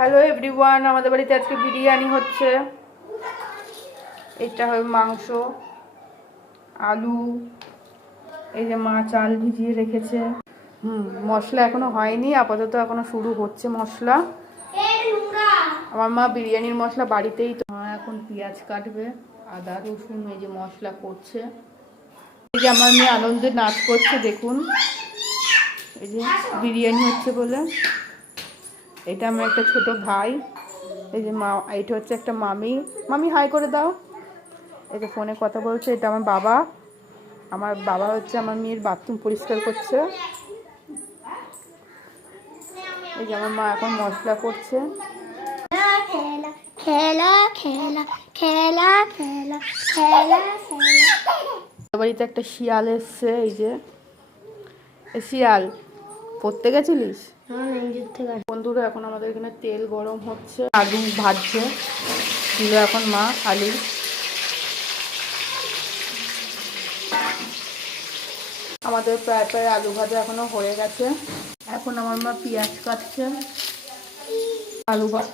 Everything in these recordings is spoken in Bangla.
হ্যালো এভরিওয়ান, আমাদের বাড়িতে আজকে বিরিয়ানি হচ্ছে। এটা হবে মাংস, আলু, এই যে মা চাল ভিজিয়ে রেখেছে। মশলা এখনো হয়নি, আপাতত এখনো শুরু হচ্ছে মশলা। আমার মা বিরিয়ানির মশলা বাড়িতেই তো। মা এখন পেঁয়াজ কাটবে, আদা রসুন এই যে মশলা করছে। এই যে আমার মেয়ে আনন্দে নাচ করছে, দেখুন। এই যে বিরিয়ানি হচ্ছে বলে। এটা আমার একটা ছোট ভাই, এই যে মা, এটা হচ্ছে একটা মামি। মামি হাই করে দাও। এই যে ফোনে কথা বলছে, এটা আমার বাবা। আমার বাবা হচ্ছে আমার মেয়ের বাথরুম পরিষ্কার করছে। এই যে আমার মা এখন মশলা করছে। খেলা খেলা খেলা খেলা খেলা খেলা খেলা। বাড়িতে একটা শিয়াল এসছে। এই যে শিয়াল, পড়তে গেছিলিস? বন্ধুরা, এখন আমাদের এখানে তেল গরম হচ্ছে, আলু ভাজছে দিল এখন মা। আলু আমাদের প্রায় প্রায় আলু ভাজা এখনো হয়ে গেছে। এখন আমার মা পেঁয়াজ কাটছে।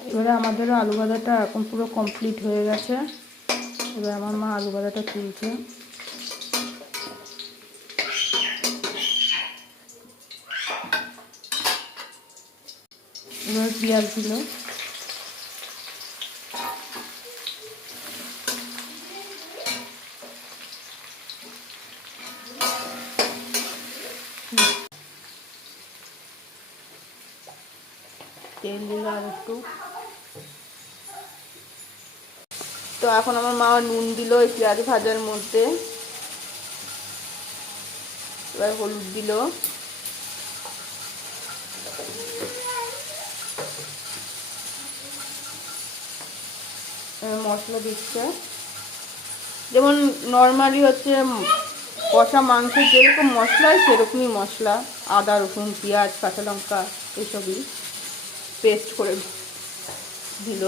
এবারে আমাদের আলু ভাজাটা এখন পুরো কমপ্লিট হয়ে গেছে। এবার আমার মা আলু ভাজাটা তুলছে। এবার পেঁয়াজ দিল। তেল দিল আর একটু। তো এখন আমার মা নুন দিল এই পেঁয়াজ ভাজার মধ্যে। এবার হলুদ দিল। মশলা দিচ্ছে, যেমন নর্মালি হচ্ছে কষা মাংস যেরকম মশলা হয় সেরকমই মশলা। আদা রসুন পেঁয়াজ কাঁচা লঙ্কা এইসবই পেস্ট করে দিল।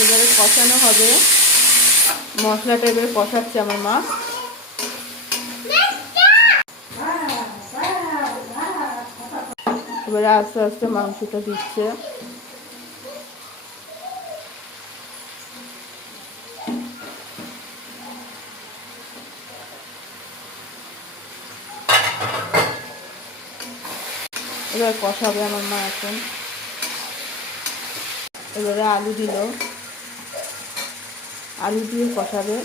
এবারে কষানো হবে, মশলাটা এবারে কষাচ্ছে আমার মা। এবারে আস্তে আস্তে মাংসটা দিচ্ছে। এবার কষাবে আমার মা এখন। এবারে আলু দিল, আলু দিয়ে কষাবে।